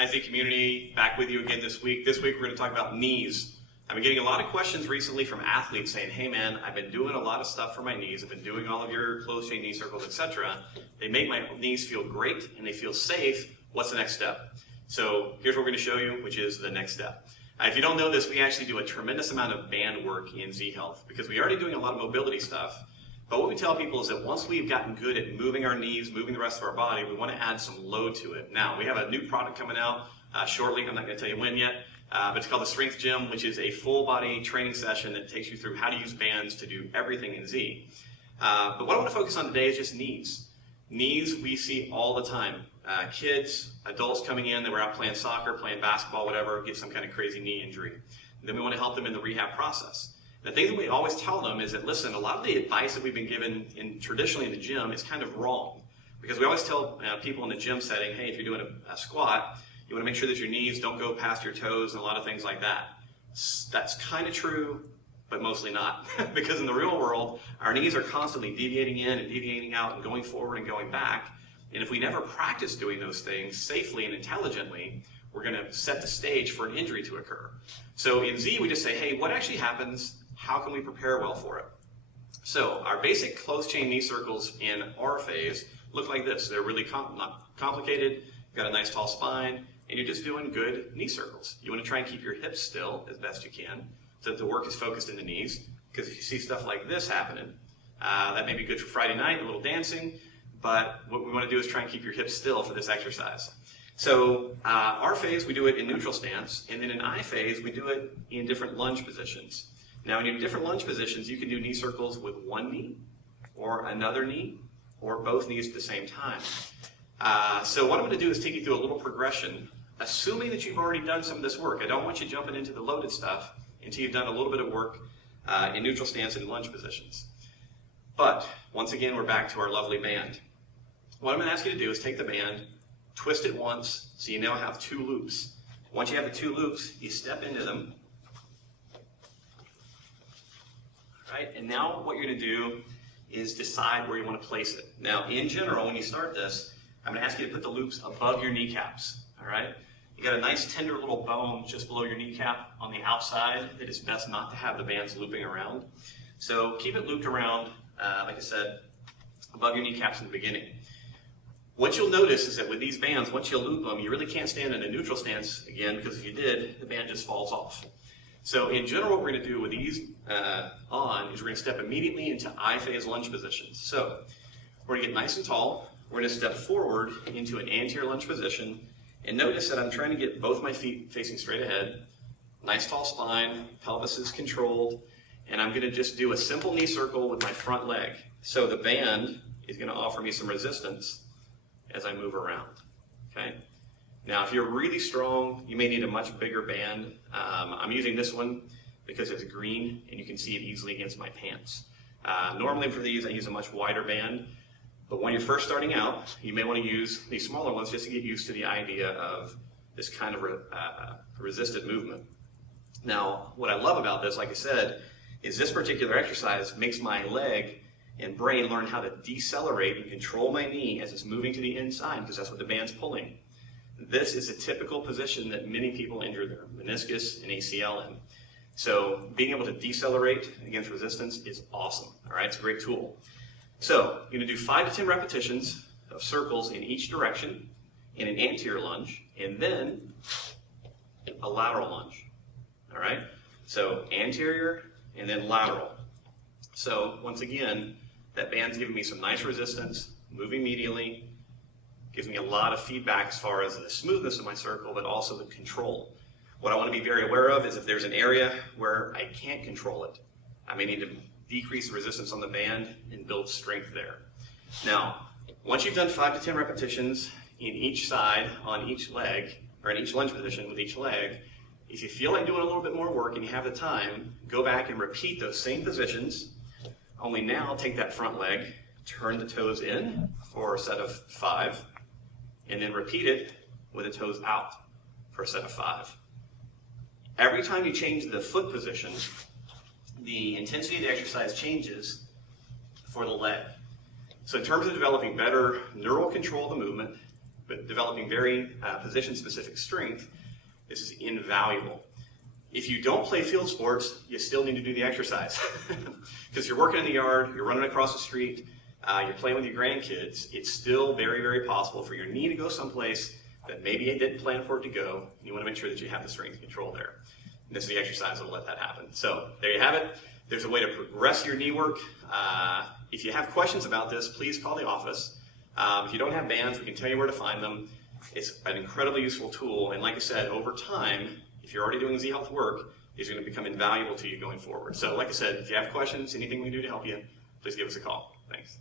Hi Z community, back with you again this week. This week we're going to talk about knees. I've been getting a lot of questions recently from athletes saying, hey man, I've been doing a lot of stuff for my knees. I've been doing all of your closed chain knee circles, etc. They make my knees feel great and they feel safe. What's the next step? So here's what we're going to show you, which is the next step. If you don't know this, we actually do a tremendous amount of band work in Z Health because we're already doing a lot of mobility stuff. But what we tell people is that once we've gotten good at moving our knees, moving the rest of our body, we want to add some load to it. Now, we have a new product coming out shortly. I'm not going to tell you when yet, but it's called the Strength Gym, which is a full body training session that takes you through how to use bands to do everything in Z. But what I want to focus on today is just knees. Knees we see all the time. Kids, adults coming in, they were out playing soccer, playing basketball, whatever, get some kind of crazy knee injury. And then we want to help them in the rehab process. The thing that we always tell them is that, listen, a lot of the advice that we've been given traditionally in the gym is kind of wrong. Because we always tell people in the gym setting, hey, if you're doing a squat, you want to make sure that your knees don't go past your toes and a lot of things like that. That's kind of true, but mostly not. Because in the real world, our knees are constantly deviating in and deviating out and going forward and going back. And if we never practice doing those things safely and intelligently, we're going to set the stage for an injury to occur. So in Z, we just say, hey, what actually happens? How can we prepare well for it? So our basic closed chain knee circles in R phase look like this. They're really not complicated. You've got a nice tall spine, and you're just doing good knee circles. You want to try and keep your hips still as best you can so that the work is focused in the knees. Because if you see stuff like this happening, that may be good for Friday night, a little dancing, but what we want to do is try and keep your hips still for this exercise. So R phase, we do it in neutral stance, and then in I phase, we do it in different lunge positions. Now, in your different lunge positions, you can do knee circles with one knee, or another knee, or both knees at the same time. So what I'm going to do is take you through a little progression, assuming that you've already done some of this work. I don't want you jumping into the loaded stuff until you've done a little bit of work in neutral stance and lunge positions. But, once again, we're back to our lovely band. What I'm going to ask you to do is take the band, twist it once, so you now have two loops. Once you have the two loops, you step into them. Right? And now what you're going to do is decide where you want to place it. Now, in general, when you start this, I'm going to ask you to put the loops above your kneecaps. All right? You got a nice tender little bone just below your kneecap on the outside that it's best not to have the bands looping around. So keep it looped around, like I said, above your kneecaps in the beginning. What you'll notice is that with these bands, once you loop them, you really can't stand in a neutral stance again, because if you did, the band just falls off. So in general, what we're going to do with these on is we're going to step immediately into I phase lunge positions. So we're going to get nice and tall. We're going to step forward into an anterior lunge position. And notice that I'm trying to get both my feet facing straight ahead. Nice tall spine, pelvis is controlled. And I'm going to just do a simple knee circle with my front leg. So the band is going to offer me some resistance as I move around. Okay? Now, if you're really strong, you may need a much bigger band. I'm using this one because it's green and you can see it easily against my pants. Normally for these, I use a much wider band, but when you're first starting out, you may want to use these smaller ones just to get used to the idea of this kind of resisted movement. Now, what I love about this, like I said, is this particular exercise makes my leg and brain learn how to decelerate and control my knee as it's moving to the inside, because that's what the band's pulling. This is a typical position that many people injure their meniscus and ACL in. So being able to decelerate against resistance is awesome. All right, it's a great tool. So you're going to do 5 to 10 repetitions of circles in each direction in an anterior lunge, and then a lateral lunge. All right, so anterior and then lateral. So once again, that band's giving me some nice resistance, moving medially. Gives me a lot of feedback as far as the smoothness of my circle, but also the control. What I want to be very aware of is if there's an area where I can't control it, I may need to decrease the resistance on the band and build strength there. Now, once you've done 5 to 10 repetitions in each side on each leg, or in each lunge position with each leg, if you feel like doing a little bit more work and you have the time, go back and repeat those same positions, only now take that front leg, turn the toes in for a set of 5, and then repeat it with the toes out for a set of 5. Every time you change the foot position, the intensity of the exercise changes for the leg. So in terms of developing better neural control of the movement, but developing very position-specific strength, this is invaluable. If you don't play field sports, you still need to do the exercise. Because you're working in the yard, you're running across the street, you're playing with your grandkids, it's still very, very possible for your knee to go someplace that maybe you didn't plan for it to go. You want to make sure that you have the strength control there. And this is the exercise that will let that happen. So there you have it. There's a way to progress your knee work. If you have questions about this, please call the office. If you don't have bands, we can tell you where to find them. It's an incredibly useful tool, and like I said, over time, if you're already doing Z-Health work, it's going to become invaluable to you going forward. So like I said, if you have questions, anything we can do to help you, please give us a call. Thanks.